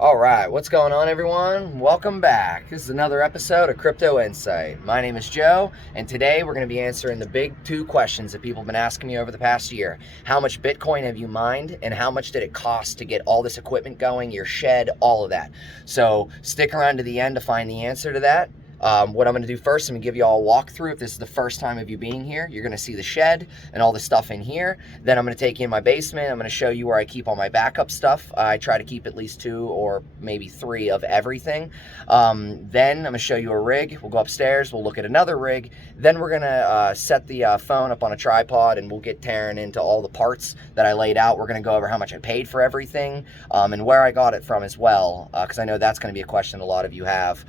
All right, what's going on, everyone? Welcome back. This is another episode of Crypto Insight. My name is Joe, and today we're going to be answering the big two questions that people have been asking me over the past year. How much Bitcoin have you mined, and how much did it cost to get all this equipment going, your shed, all of that? So stick around to the end to find the answer to that. What I'm going to do first, I'm going to give you all a walkthrough. If this is the first time of you being here, you're going to see the shed and all the stuff in here. Then I'm going to take you in my basement. I'm going to show you where I keep all my backup stuff. I try to keep at least 2 or maybe 3 of everything. Then I'm going to show you a rig. We'll go upstairs. We'll look at another rig. Then we're going to set the phone up on a tripod, and we'll get tearing into all the parts that I laid out. We're going to go over how much I paid for everything and where I got it from as well, because I know that's going to be a question a lot of you have.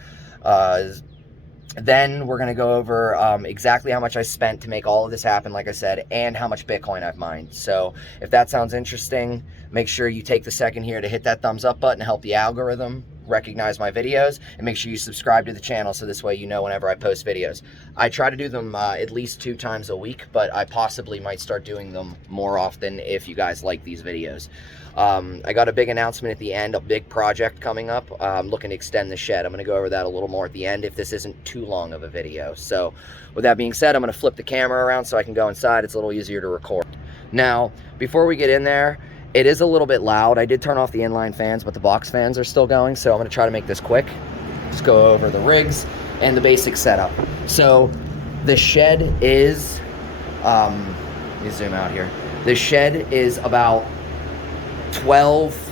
Then we're going to go over exactly how much I spent to make all of this happen, like I said, and how much Bitcoin I've mined. So if that sounds interesting, make sure you take the second here to hit that thumbs up button to help the algorithm recognize my videos, and make sure you subscribe to the channel so this way you know whenever I post videos. I try to do them at least 2 times a week, but I possibly might start doing them more often if you guys like these videos. I got a big announcement at the end, a big project coming up. I'm looking to extend the shed. I'm going to go over that a little more at the end if this isn't too long of a video. So with that being said, I'm going to flip the camera around so I can go inside. It's a little easier to record. Now, before we get in there, it is a little bit loud. I did turn off the inline fans, but the box fans are still going, so I'm going to try to make this quick. Just go over the rigs and the basic setup. So the shed is, let me zoom out here. The shed is about 12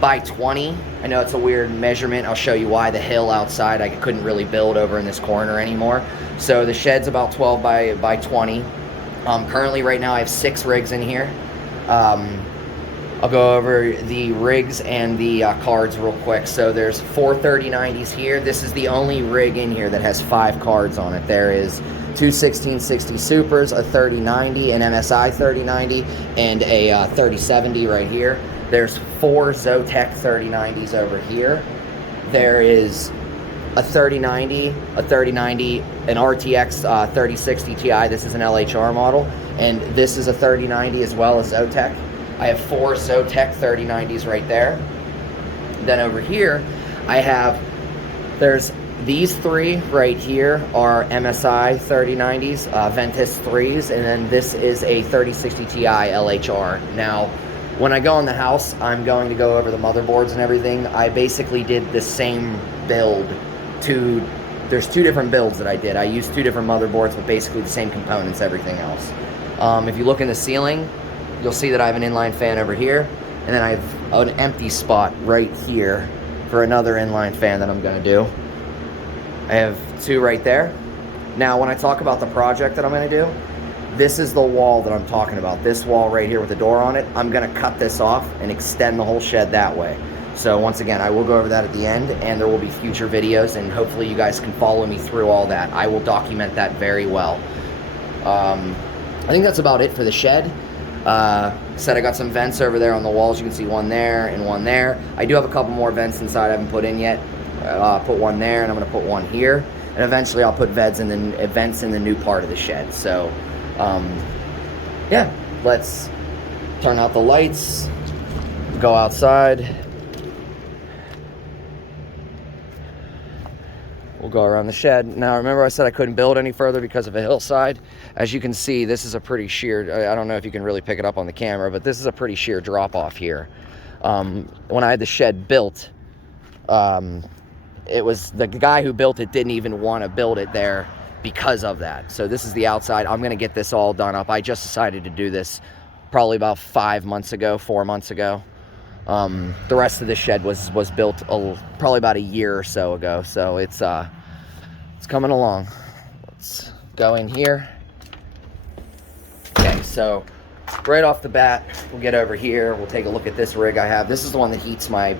by 20. I know it's a weird measurement. I'll show you why. The hill outside, I couldn't really build over in this corner anymore. So the shed's about 12 by 20. Currently right now I have 6 rigs in here. I'll go over the rigs and the cards real quick. So there's 4 3090s here. This is the only rig in here that has 5 cards on it. There is 2 1660 Supers, a 3090, an MSI 3090, and a 3070 right here. There's 4 Zotac 3090s over here. There is a 3090, a 3090, an RTX 3060 Ti. This is an LHR model, and this is a 3090 as well as Zotac. I have 4 Zotac 3090s right there. Then over here, there's these 3 right here are MSI 3090s, Ventus 3s, and then this is a 3060 Ti LHR. Now, when I go in the house, I'm going to go over the motherboards and everything. I basically did the same build. There's 2 different builds that I did. I used 2 different motherboards, but basically the same components, everything else. If you look in the ceiling, you'll see that I have an inline fan over here, and then I have an empty spot right here for another inline fan that I'm going to do. I have 2 right there. Now, when I talk about the project that I'm going to do, this is the wall that I'm talking about. This wall right here with the door on it, I'm going to cut this off and extend the whole shed that way. So once again, I will go over that at the end, and there will be future videos, and hopefully you guys can follow me through all that. I will document that very well. I think that's about it for the shed. Said I got some vents over there on the walls. You can see one there and one there. I do have a couple more vents inside I haven't put in yet. Put one there, and I'm going to put one here. And eventually I'll put vents in the new part of the shed. So, yeah, let's turn out the lights, go outside. We'll go around the shed. Now, remember I said I couldn't build any further because of a hillside? As you can see, this is a pretty sheer, I don't know if you can really pick it up on the camera, but this is a pretty sheer drop off here. When I had the shed built, it was the guy who built it didn't even want to build it there because of that. So this is the outside. I'm going to get this all done up. I just decided to do this probably about 4 months ago. The rest of the shed was built probably about a year or so ago, so it's coming along. Let's go in here. Okay, so right off the bat, we'll get over here. We'll take a look at this rig I have. This is the one that heats my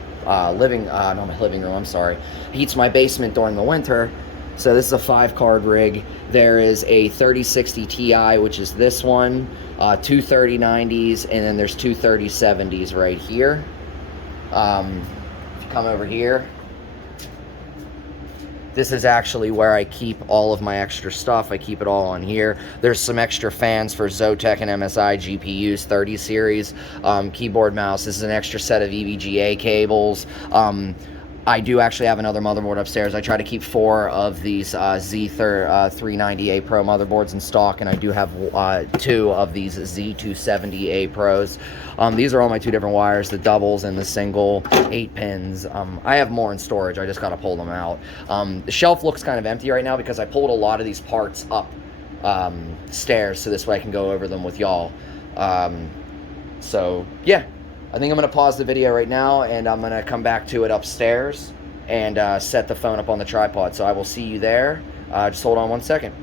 heats my basement during the winter. So this is a 5-card rig. There is a 3060 Ti, which is this one, 2 3090s, and then there's 2 3070s right here. If you come over here, This is actually where I keep all of my extra stuff. I keep it all on here. There's some extra fans for Zotac and MSI GPUs, 30 series, keyboard, mouse. This is an extra set of EVGA cables. I do actually have another motherboard upstairs. I try to keep 4 of these Z390A Pro motherboards in stock, and I do have 2 of these Z270A Pros. These are all my 2 different wires, the doubles and the single 8 pins. I have more in storage. I just got to pull them out. The shelf looks kind of empty right now because I pulled a lot of these parts up stairs, so this way I can go over them with y'all. So, yeah. I think I'm going to pause the video right now, and I'm going to come back to it upstairs and set the phone up on the tripod. So I will see you there. Just hold on 1 second.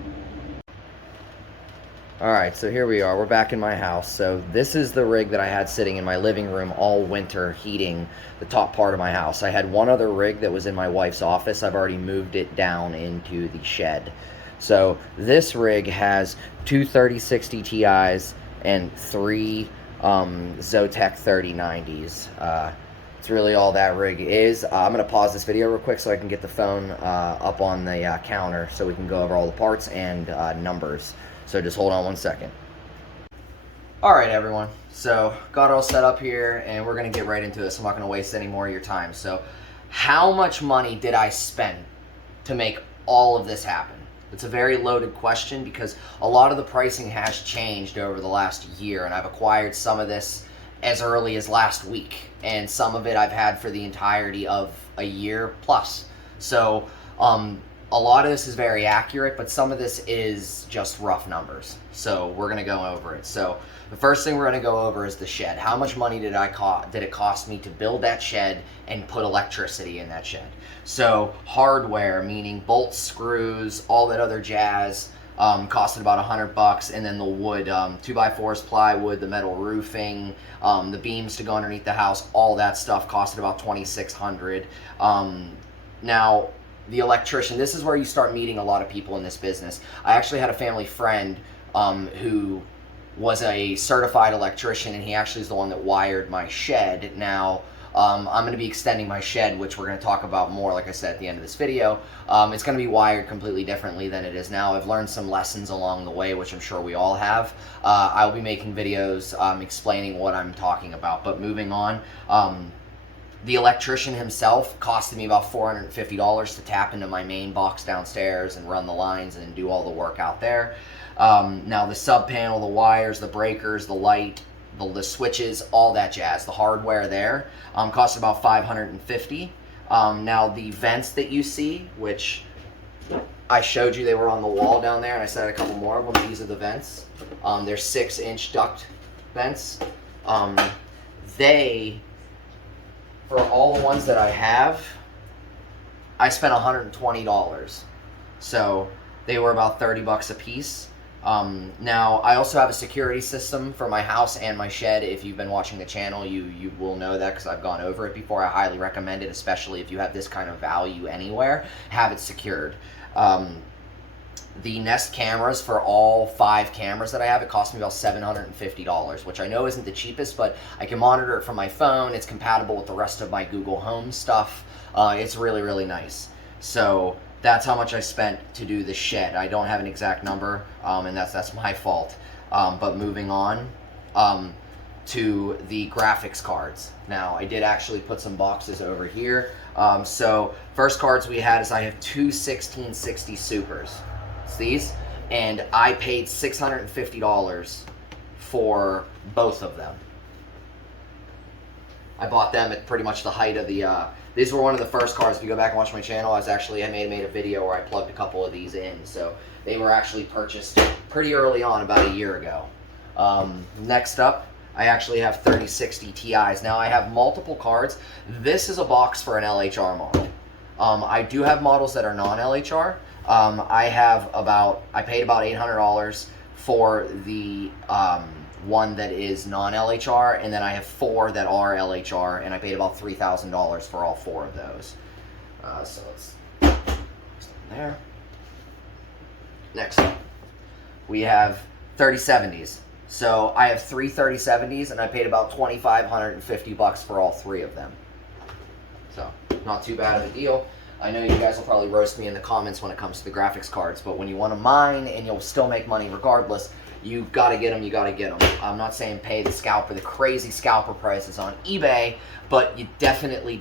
Alright, so here we are. We're back in my house. So this is the rig that I had sitting in my living room all winter, heating the top part of my house. I had one other rig that was in my wife's office. I've already moved it down into the shed. So this rig has 2 3060 Ti's and 3 Zotac 3090s. It's really all that rig is. I'm going to pause this video real quick so I can get the phone up on the counter so we can go over all the parts and numbers. So just hold on 1 second. Alright everyone, so got it all set up here and we're going to get right into it, so I'm not going to waste any more of your time. So how much money did I spend to make all of this happen? It's a very loaded question because a lot of the pricing has changed over the last year, and I've acquired some of this as early as last week, and some of it I've had for the entirety of a year plus. So a lot of this is very accurate, but some of this is just rough numbers. So we're going to go over it. So the first thing we're going to go over is the shed. How much money did it cost me to build that shed and put electricity in that shed? So hardware, meaning bolts, screws, all that other jazz, costed about $100, and then the wood, 2x4s, plywood, the metal roofing, the beams to go underneath the house, all that stuff costed about $2,600. Now, the electrician, this is where you start meeting a lot of people in this business. I actually had a family friend who was a certified electrician, and he actually is the one that wired my shed. Now, I'm going to be extending my shed, which we're going to talk about more, like I said, at the end of this video. It's going to be wired completely differently than it is now. I've learned some lessons along the way, which I'm sure we all have. I'll be making videos explaining what I'm talking about. But moving on, the electrician himself costed me about $450 to tap into my main box downstairs and run the lines and do all the work out there. Now the sub panel, the wires, the breakers, the light, the switches, all that jazz, the hardware there, cost about $550. Now the vents that you see, which I showed you, they were on the wall down there, and I said a couple more of them. These are the vents. They're 6-inch duct vents. For all the ones that I have, I spent $120. So they were about $30 a piece. Now, I also have a security system for my house and my shed. If you've been watching the channel, you will know that because I've gone over it before. I highly recommend it, especially if you have this kind of value anywhere. Have it secured. The Nest cameras, for all 5 cameras that I have, it cost me about $750, which I know isn't the cheapest, but I can monitor it from my phone. It's compatible with the rest of my Google Home stuff. It's really, really nice. So that's how much I spent to do the shed. I don't have an exact number, and that's my fault. But moving on to the graphics cards. Now, I did actually put some boxes over here. So first cards we had is I have 2 1660 Supers. It's these, and I paid $650 for both of them. I bought them at pretty much the height of the, these were one of the first cards. If you go back and watch my channel, I made a video where I plugged a couple of these in. So they were actually purchased pretty early on, about a year ago. Next up, I actually have 3060 Ti's. Now I have multiple cards. This is a box for an LHR model. I do have models that are non-LHR. I paid about $800 for the one that is non-LHR, and then I have 4 that are LHR, and I paid about $3,000 for all 4 of those. So let's put there. Next, we have 3070s. So I have 3 3070s, and I paid about $2,550 for all 3 of them. So not too bad of a deal. I know you guys will probably roast me in the comments when it comes to the graphics cards, but when you want to mine and you'll still make money regardless, you got to get them, you got to get them. I'm not saying pay the scalper, the crazy scalper prices on eBay, but you definitely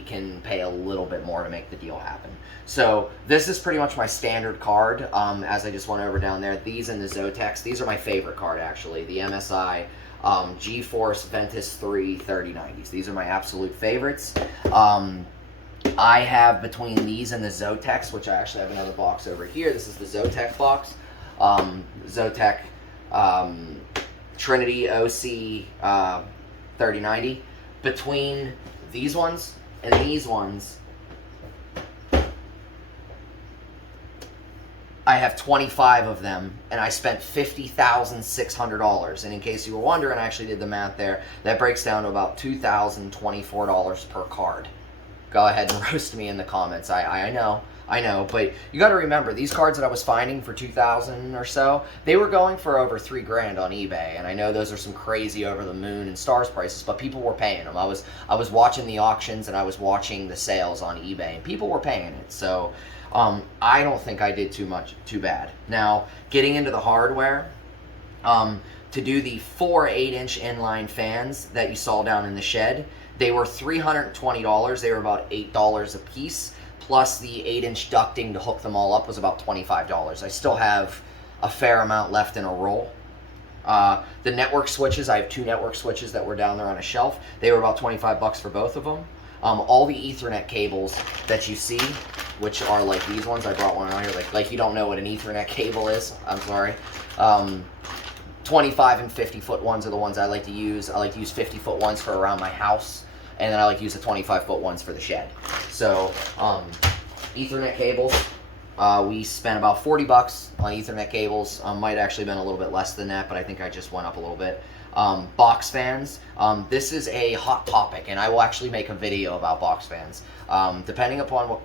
can pay a little bit more to make the deal happen. So this is pretty much my standard card, as I just went over down there. These and the Zotex, these are my favorite card actually, the MSI GeForce Ventus 3 3090s. These are my absolute favorites. I have between these and the Zotex, which I actually have another box over here. This is the Zotex box. Zotex Trinity OC 3090. Between these ones and these ones, I have 25 of them, and I spent $50,600. And in case you were wondering, I actually did the math there. That breaks down to about $2,024 per card. Go ahead and roast me in the comments. I know, but you got to remember, these cards that I was finding for 2,000 or so, they were going for over $3 grand on eBay, and I know those are some crazy over the moon and stars prices, but people were paying them. I was watching the auctions and I was watching the sales on eBay, and people were paying it. So I don't think I did too bad. Now, getting into the hardware, to do the 4 8-inch inline fans that you saw down in the shed, they were $320. They were about $8 a piece, plus the 8-inch ducting to hook them all up was about $25. I still have a fair amount left in a roll. The network switches, I have 2 network switches that were down there on a shelf. They were about 25 bucks for both of them. All the Ethernet cables that you see, which are like these ones, I brought one out here, like you don't know what an Ethernet cable is, I'm sorry. 25 and 50 foot ones are the ones I like to use. I like to use 50 foot ones for around my house, and then I like to use the 25 foot ones for the shed. So, Ethernet cables, we spent about 40 bucks on Ethernet cables. Might actually been a little bit less than that, but I think I just went up a little bit. Box fans, this is a hot topic, and I will actually make a video about box fans. Depending upon what,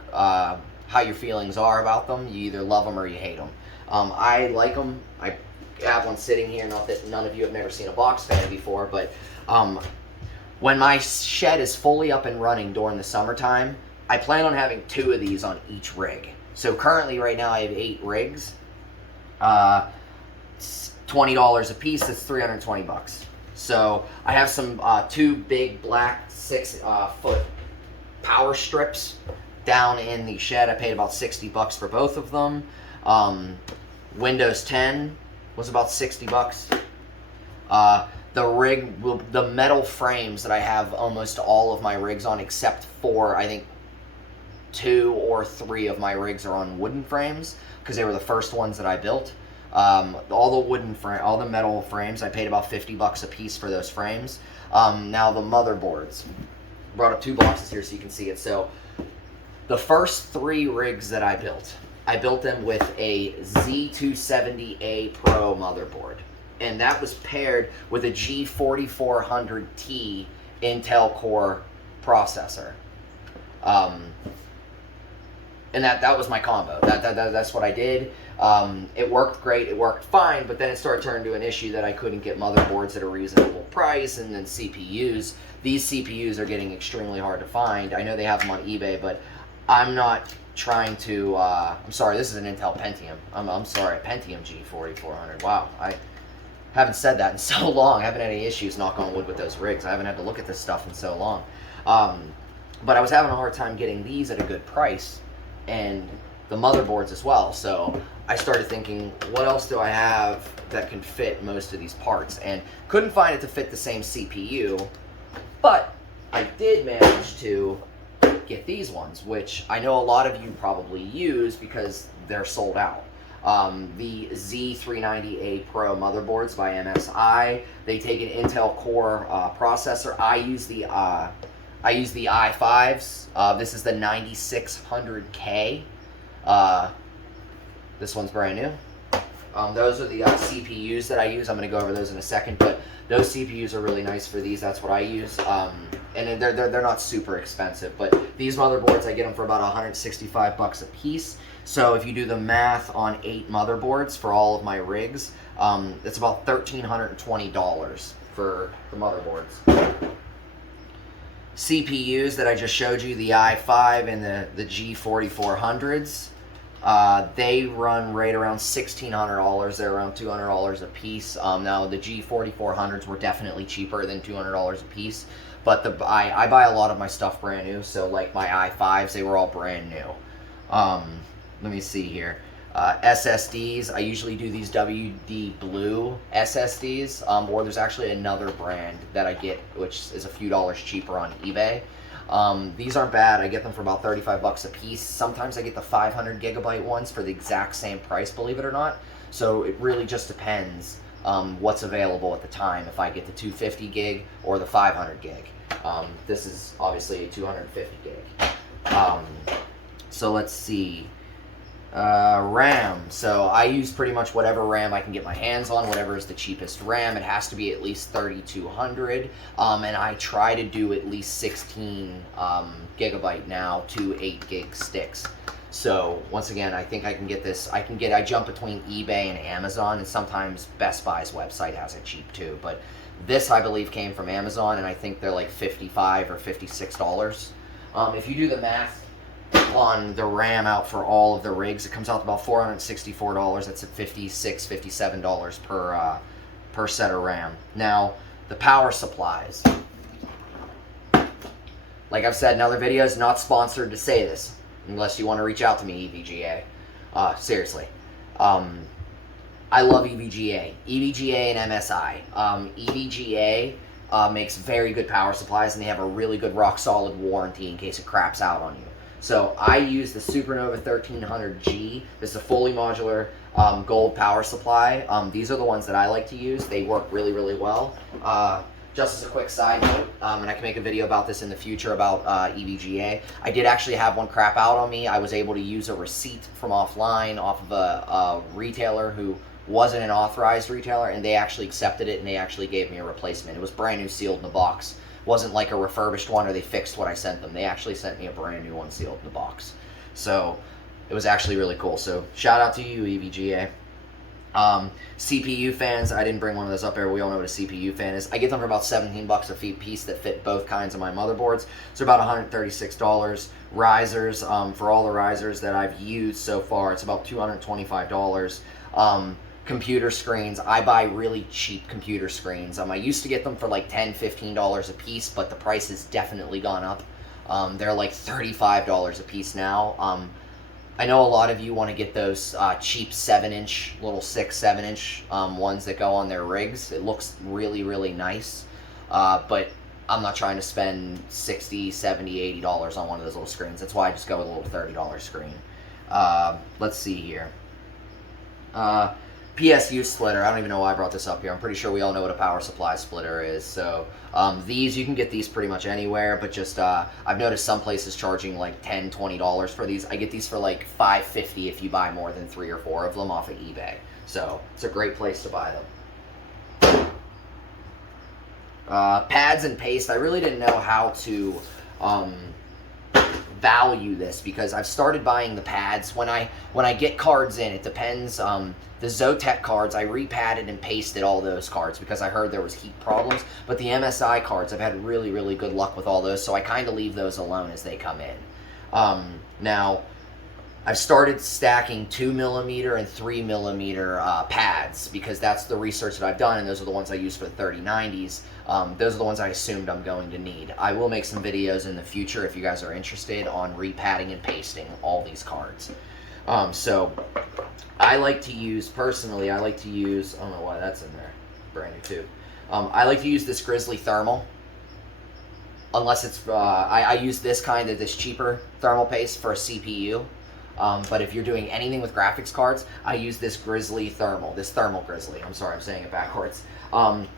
how your feelings are about them, you either love them or you hate them. I like them. I have one sitting here, not that none of you have never seen a box fan before, but when my shed is fully up and running during the summertime, I plan on having 2 of these on each rig. So currently right now I have 8 rigs. It's $20 a piece, that's 320 bucks. So I have some 2 big black 6 foot power strips down in the shed. I paid about 60 bucks for both of them. Windows 10 was about 60 bucks. The rig, the metal frames that I have almost all of my rigs on, except for I think 2 or 3 of my rigs are on wooden frames because they were the first ones that I built. All the metal frames, I paid about 50 bucks a piece for those frames. Now the motherboards, brought up 2 boxes here so you can see it. So the first 3 rigs that I built them with a Z270A Pro motherboard, and that was paired with a G4400T Intel Core processor. And that was my combo. That's what I did. It worked great. It worked fine, but then it started turning to an issue that I couldn't get motherboards at a reasonable price, and then CPUs. These CPUs are getting extremely hard to find. I know they have them on eBay, but I'm not trying to. I'm sorry. This is an Intel Pentium. I'm sorry, Pentium G4400. Wow, I haven't said that in so long. I haven't had any issues, knock on wood, with those rigs. I haven't had to look at this stuff in so long. But I was having a hard time getting these at a good price, and the motherboards as well. So I started thinking, what else do I have that can fit most of these parts? And couldn't find it to fit the same CPU, but I did manage to get these ones, which I know a lot of you probably use because they're sold out. The Z390A Pro motherboards by MSI. They take an Intel Core processor. I use the i5s. This is the 9600K. This one's brand new. Those are the CPUs that I use. I'm going to go over those in a second, but those CPUs are really nice for these. That's what I use. And they're not super expensive, but these motherboards, I get them for about 165 bucks a piece. So if you do the math on 8 motherboards for all of my rigs, it's about $1,320 for the motherboards. CPUs that I just showed you, the i5 and the G4400s, they run right around $1,600. They're around $200 a piece. Now the G4400s were definitely cheaper than $200 a piece, but I buy a lot of my stuff brand new. So like my i5s, they were all brand new. Let me see here. SSDs, I usually do these WD Blue SSDs, or there's actually another brand that I get, which is a few dollars cheaper on eBay. These aren't bad. I get them for about 35 bucks a piece. Sometimes I get the 500 gigabyte ones for the exact same price, believe it or not. So it really just depends what's available at the time, if I get the 250 gig or the 500 gig. This is obviously a 250 gig. So let's see. RAM. So I use pretty much whatever RAM I can get my hands on, whatever is the cheapest RAM. It has to be at least 3200, and I try to do at least 16 gigabyte now to 8 gig sticks. So once again, I think I can get this. I jump between eBay and Amazon, and sometimes Best Buy's website has it cheap too. But this, I believe, came from Amazon, and I think they're like $55 or $56. If you do the math on the RAM out for all of the rigs, it comes out to about $464. That's at $56, $57 per set of RAM. Now, the power supplies. Like I've said in other videos, not sponsored to say this, unless you want to reach out to me, EVGA. Seriously. I love EVGA. EVGA and MSI. EVGA makes very good power supplies, and they have a really good rock-solid warranty in case it craps out on you. So I use the Supernova 1300G. This is a fully modular gold power supply. These are the ones that I like to use. They work really, really well. Just as a quick side note, and I can make a video about this in the future about EVGA, I did actually have one crap out on me. I was able to use a receipt from offline off of a retailer who wasn't an authorized retailer, and they actually accepted it, and they actually gave me a replacement. It was brand new, sealed in the box. Wasn't like a refurbished one or they fixed what I sent them. They actually sent me a brand new one sealed in the box. So it was actually really cool. So shout out to you, EVGA. CPU fans, I didn't bring one of those up there. We all know what a CPU fan is. I get them for about 17 bucks a piece that fit both kinds of my motherboards. So about $136. Risers, for all the risers that I've used so far, it's about $225. Computer screens, I buy really cheap computer screens. I used to get them for like $10, $15 a piece, but the price has definitely gone up. They're like $35 a piece now. I know a lot of you want to get those cheap 7-inch, little 6, 7-inch ones that go on their rigs. It looks really, really nice, but I'm not trying to spend $60, $70, $80 on one of those little screens. That's why I just go with a little $30 screen. Let's see here. Psu Splitter. I don't even know why I brought this up here. I'm pretty sure we all know what a power supply splitter is. So these, you can get these pretty much anywhere, but just I've noticed some places charging like $10, $20 for these. I get these for like $5.50 if you buy more than 3 or 4 of them off of eBay. So it's a great place to buy them. Pads and paste. I really didn't know how to value this because I've started buying the pads when I get cards in. It depends. The Zotac cards, I repadded and pasted all those cards because I heard there was heat problems. But the MSI cards, I've had really, really good luck with all those, so I kind of leave those alone as they come in. Now, I've started stacking 2mm and 3mm pads because that's the research that I've done, and those are the ones I use for the 3090s. Those are the ones I assumed I'm going to need. I will make some videos in the future if you guys are interested on repadding and pasting all these cards. So I like to use, personally, I don't know why that's in there, brand new too. I like to use this Grizzly Thermal, unless it's, I use this kind of, this cheaper thermal paste for a CPU. But if you're doing anything with graphics cards, I use this Grizzly Thermal, this Thermal Grizzly. I'm sorry, I'm saying it backwards.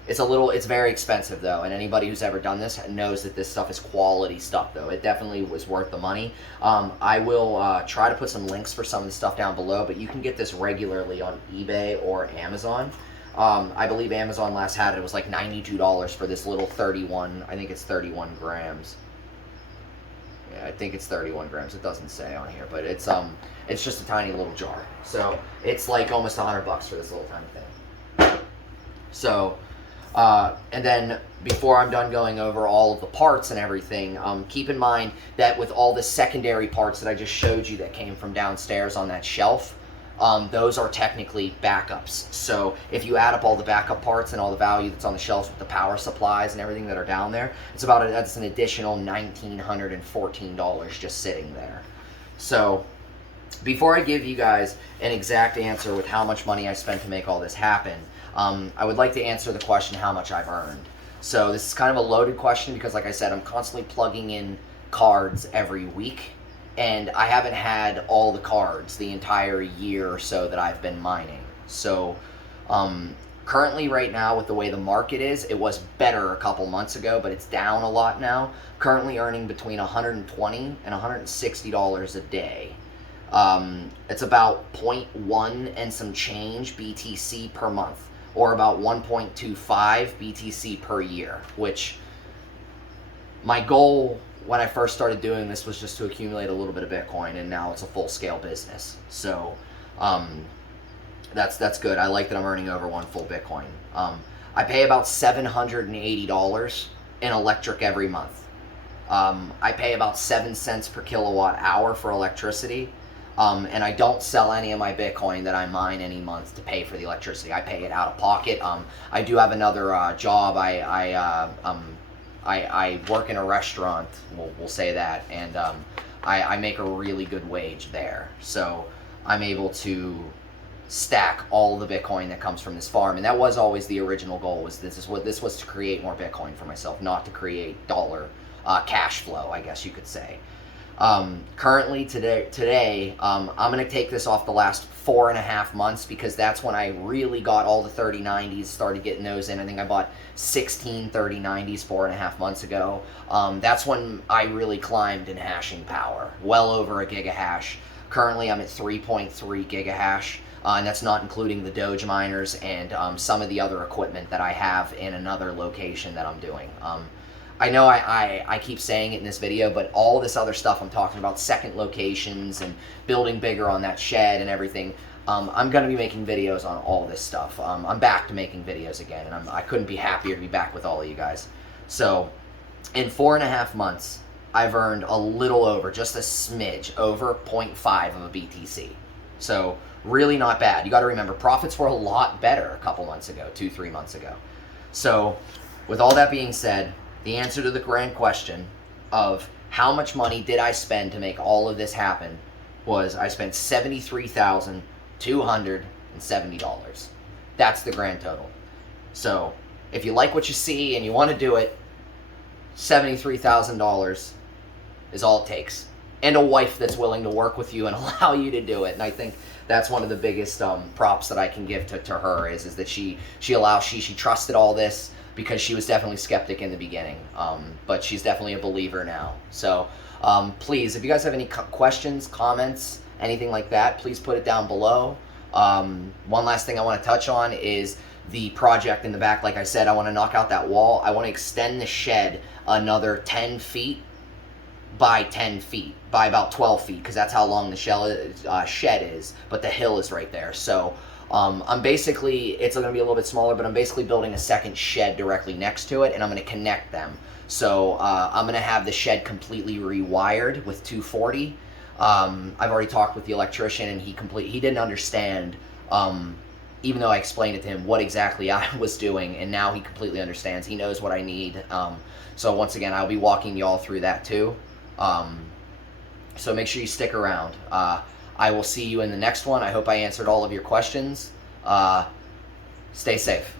It's very expensive though, and anybody who's ever done this knows that this stuff is quality stuff though. It definitely was worth the money. I will try to put some links for some of the stuff down below, but you can get this regularly on eBay or Amazon. I believe Amazon last had it, it was like $92 for this little 31, I think it's 31 grams. Yeah, I think it's 31 grams. It doesn't say on here, but it's just a tiny little jar. So it's like almost $100 for this little tiny thing. So And then before I'm done going over all of the parts and everything, keep in mind that with all the secondary parts that I just showed you that came from downstairs on that shelf, those are technically backups. So if you add up all the backup parts and all the value that's on the shelves with the power supplies and everything that are down there, that's an additional $1,914 just sitting there. So before I give you guys an exact answer with how much money I spent to make all this happen, I would like to answer the question how much I've earned. So this is kind of a loaded question because, like I said, I'm constantly plugging in cards every week, and I haven't had all the cards the entire year or so that I've been mining. So currently right now, with the way the market is, it was better a couple months ago, but it's down a lot now. Currently earning between $120 and $160 a day. It's about 0.1 and some change BTC per month, or about 1.25 BTC per year, which my goal when I first started doing this was just to accumulate a little bit of Bitcoin, and now it's a full-scale business. So that's good. I like that I'm earning over one full Bitcoin. I pay about $780 in electric every month. I pay about 7 cents per kilowatt hour for electricity. And I don't sell any of my Bitcoin that I mine any month to pay for the electricity. I pay it out of pocket. I do have another job. I work in a restaurant, we'll say that, and I make a really good wage there. So I'm able to stack all the Bitcoin that comes from this farm, and that was always the original goal. This was to create more Bitcoin for myself, not to create dollar cash flow, I guess you could say. Currently today, I'm going to take this off the last 4.5 months because that's when I really got all the 3090s, started getting those in. I think I bought 16 3090s 4.5 months ago. That's when I really climbed in hashing power, well over a gigahash. Currently I'm at 3.3 gigahash, and that's not including the Doge miners and some of the other equipment that I have in another location that I'm doing. I know I keep saying it in this video, but all this other stuff I'm talking about, second locations and building bigger on that shed and everything, I'm going to be making videos on all this stuff. I'm back to making videos again, and I couldn't be happier to be back with all of you guys. So in 4.5 months, I've earned a little over, just a smidge, over 0.5 of a BTC. So really not bad. You got to remember, profits were a lot better a couple months ago, 2-3 months ago. So with all that being said, the answer to the grand question of how much money did I spend to make all of this happen was I spent $73,270. That's the grand total. So if you like what you see and you want to do it, $73,000 is all it takes. And a wife that's willing to work with you and allow you to do it. And I think that's one of the biggest props that I can give to her is that she trusted all this, because she was definitely skeptic in the beginning, but she's definitely a believer now. So please, if you guys have any questions, comments, anything like that, please put it down below. One last thing I want to touch on is the project in the back. Like I said, I want to knock out that wall. I want to extend the shed another 10 feet by 10 feet, by about 12 feet, because that's how long the shed is, but the hill is right there. So I'm basically, it's going to be a little bit smaller, but I'm basically building a second shed directly next to it, and I'm going to connect them. So I'm going to have the shed completely rewired with 240. I've already talked with the electrician, and he didn't understand, even though I explained it to him what exactly I was doing, and now he completely understands. He knows what I need. So once again, I'll be walking y'all through that too. So make sure you stick around. I will see you in the next one. I hope I answered all of your questions. Stay safe.